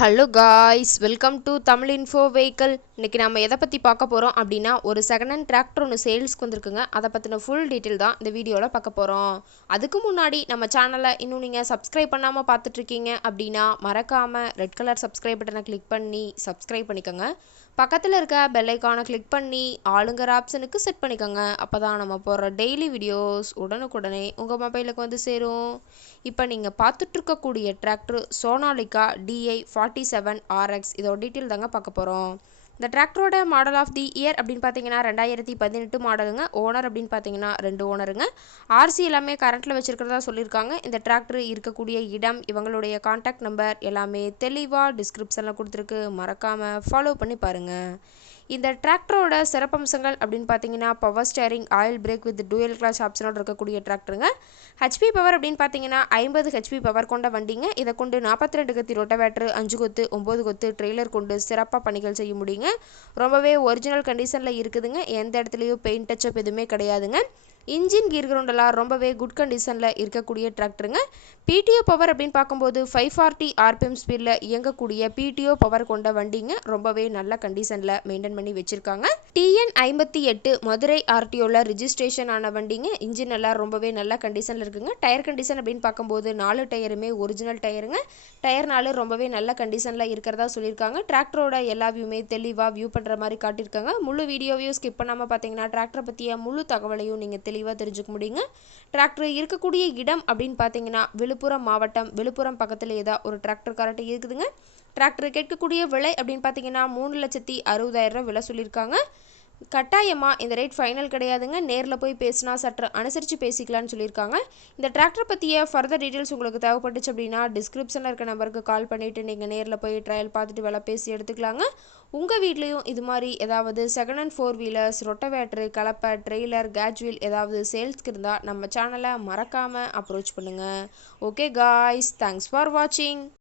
Hello guys, welcome to Tamil info vehicle. இன்றைக்கி நம்ம எதை பற்றி பார்க்க போகிறோம் அப்படின்னா, ஒரு செகண்ட் ஹேண்ட் டிராக்டர் ஒன்று சேல்ஸ்க்கு வந்திருக்குங்க. அதை பற்றின ஃபுல் டீட்டெயில் தான் இந்த வீடியோவில் பார்க்க போகிறோம். அதுக்கு முன்னாடி நம்ம சேனலை இன்னும் நீங்கள் சப்ஸ்கிரைப் பண்ணாமல் பார்த்துட்ருக்கீங்க அப்படின்னா மறக்காமல் ரெட் கலர் சப்ஸ்கிரைப் பட்டனை கிளிக் பண்ணி சப்ஸ்கிரைப் பண்ணிக்கோங்க. பக்கத்தில் இருக்க பெல் ஐக்கானை கிளிக் பண்ணி ஆளுங்கிற ஆப்ஷனுக்கு செட் பண்ணிக்கோங்க. அப்போ தான் நம்ம போடுற டெய்லி வீடியோஸ் உடனுக்குடனே உங்கள் மொபைலுக்கு வந்து சேரும். இப்போ நீங்கள் பார்த்துட்ருக்கக்கூடிய டிராக்டர் சோனாலிகா DI47RX. இதோட டீட்டெயில் தாங்க பார்க்க போகிறோம். இந்த டிராக்டரோட மாடல் ஆஃப் தி இயர் அப்படின்னு பார்த்தீங்கன்னா 2018 மாடலுங்க. ஓனர் அப்படின்னு பார்த்தீங்கன்னா 2 ஓனருங்க. ஆர்சி எல்லாமே கரண்ட்டில் வச்சுருக்கிறதா சொல்லியிருக்காங்க. இந்த டிராக்டர் இருக்கக்கூடிய இடம், இவங்களுடைய கான்டாக்ட் நம்பர் எல்லாமே தெளிவாக டிஸ்கிரிப்ஷனில் கொடுத்துருக்கு. மறக்காமல் ஃபாலோ பண்ணி பாருங்கள். இந்த டிராக்டரோட சிறப்பம்சங்கள் அப்படின்னு பார்த்தீங்கன்னா, power steering, oil brake with dual கிளாஸ் ஆப்ஷனோடு இருக்கக்கூடிய டிராக்டருங்க. ஹெச்பி பவர் அப்படின்னு பார்த்தீங்கன்னா 50 ஹெச்பி பவர் கொண்ட வண்டிங்க. இதை கொண்டு 42 கத்தி ரொட்டவேட்டர், 5 கொத்து, 9 கொத்து ட்ரெய்லர் கொண்டு சிறப்பாக பணிகள் செய்ய முடியுங்க. ரொம்பவே ஒரிஜினல் கண்டிஷனில் இருக்குதுங்க. எந்த இடத்துலையும் பெயிண்ட் டச்சப் எதுவுமே கிடையாதுங்க. இன்ஜின் கீர் கிரவுண்டெல்லாம் ரொம்பவே குட் கண்டிஷனில் இருக்கக்கூடிய டிராக்டருங்க. பிடிஓ பவர் அப்படின்னு பார்க்கும்போது 540 RPM ஸ்பீடில் இயங்கக்கூடிய பிடிஓ பவர் கொண்ட வண்டிங்க. ரொம்பவே நல்ல கண்டிஷனில் மெயின்டைன் பண்ணி வச்சுருக்காங்க. TN58 மதுரை RTOவில் ரிஜிஸ்ட்ரேஷன் ஆன வண்டிங்க. இன்ஜின் எல்லாம் ரொம்பவே நல்ல கண்டிஷனில் இருக்குங்க. டயர் கண்டிஷன் அப்படின்னு பார்க்கும்போது 4 டயருமே ஒரிஜினல் டயருங்க. டயர் 4 ரொம்பவே நல்ல கண்டிஷனில் இருக்கிறதா சொல்லியிருக்காங்க. டிராக்டரோட எல்லா வியூமே தெளிவாக வியூ பண்ணுற மாதிரி காட்டியிருக்காங்க. முழு வீடியோவையும் ஸ்கிப் பண்ணாமல் பார்த்தீங்கன்னா டிராக்டரை பற்றிய முழு தகவலையும் நீங்கள் தெளிவாக தெரிஞ்சுக்க முடியுங்க. டிராக்டர் இருக்கக்கூடிய இடம் அப்படின்னு பார்த்தீங்கன்னா விழுப்புரம் மாவட்டம். விழுப்புரம் பக்கத்தில் ஏதா ஒரு டிராக்டர் கரெக்டாக இருக்குதுங்க. டிராக்டர் கேட்கக்கூடிய விலை அப்படின்னு பார்த்தீங்கன்னா 3,60,000 விலை சொல்லியிருக்காங்க. கட்டாயமாக இந்த ரேட் ஃபைனல் கிடையாதுங்க. நேரில் போய் பேசினா சற்று அனுசரித்து பேசிக்கலான்னு சொல்லியிருக்காங்க. இந்த டிராக்டர் பற்றிய ஃபர்தர் டீட்டெயில்ஸ் உங்களுக்கு தேவைப்பட்டுச்சு அப்படின்னா டிஸ்கிரிப்ஷனில் இருக்க நம்பருக்கு கால் பண்ணிவிட்டு நீங்கள் நேரில் போய் ட்ரையல் பார்த்துட்டு விலை பேசி எடுத்துக்கலாங்க. உங்கள் வீட்லேயும் இது மாதிரி ஏதாவது செகண்ட் ஹேண்ட் 4 வீலர்ஸ், ரொட்டவேட்ரு, கலப்பை, ட்ரெய்லர், கேட்ச்வீல் ஏதாவது சேல்ஸ்க்கு இருந்தால் நம்ம சேனலை மறக்காமல் அப்ரோச் பண்ணுங்கள். ஓகே காய்ஸ், தேங்க்ஸ் ஃபார் வாட்சிங்.